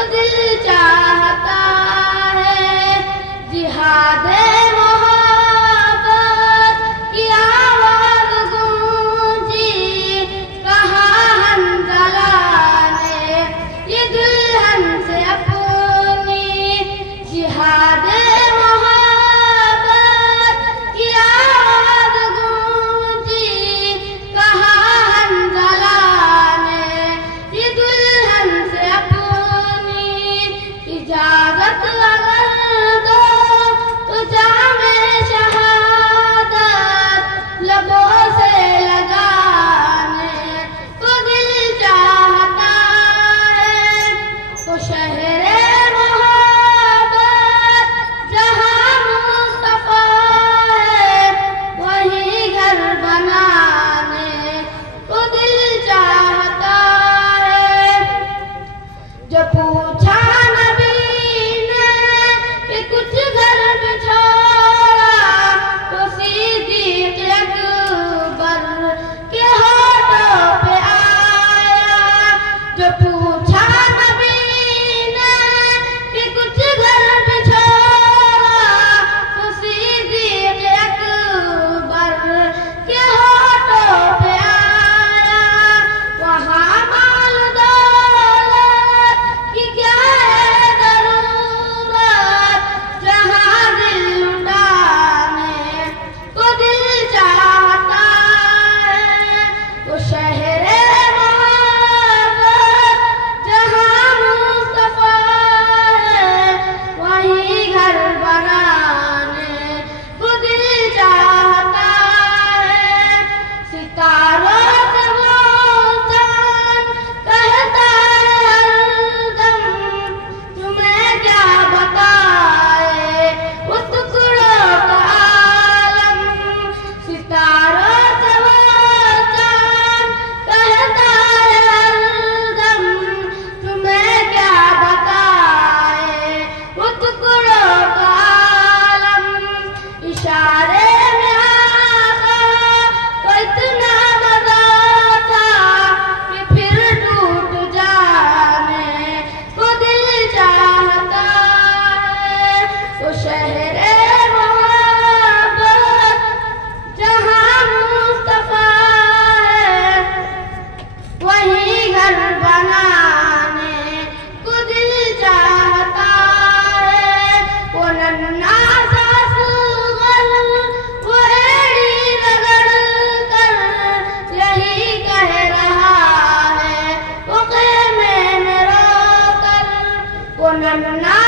को दिल चाहता है जिहाद मोहब्बत की आवाज़ गूंजी कहा हंज़ला ने ये दुल्हन से अपनी जिहाद मोहब्बत की आवाज़ गूंजी कहा हंज़ला ने ये दुल्हन से अपनी इजाज़त अगर दो तो जामे शहादत लबों से लगाने को दिल चाहता है। तो शहरे मोहब्बत जहाँ मुस्तफा है वहीं घर बनाने को दिल चाहता है। जो पूछा नबी ने कि कुछ घर भी छोड़ा तो सिद्दीक़ अकबर के होठों पे आया। जो पूछा नबी ने कि कुछ घर भी छोड़ा तो सिद्दीक़ अकबर के होठों पे आया। वहाँ माल दौलत की क्या है ज़रूरत जहाँ दिल लुटाने को दिल चाहता है। वो शहरे मोहब्बत जहाँ मुस्तफा है वहीं घर बनाने को दिल चाहता है। सितारों से वो चाँद कहता है हरदम तुम्हें क्या बताए वो टुकड़ों का आलम। सितारों से वो चाँद कहता है हरदम तुम्हें क्या बताए वो टुकड़ों का आलम। इशारे में आका को इतना मजा था कि फिर टूट जाने को दिल चाहता है। तो शहरे मोहब्बत जहाँ मुस्तफा है वहीं घर बनाने को दिल चाहता है। वो नन्हा सा सुगल वो एड़ी रगड़ कर यही कह रहा है वो क़यामत में रो कर। वो नन्हा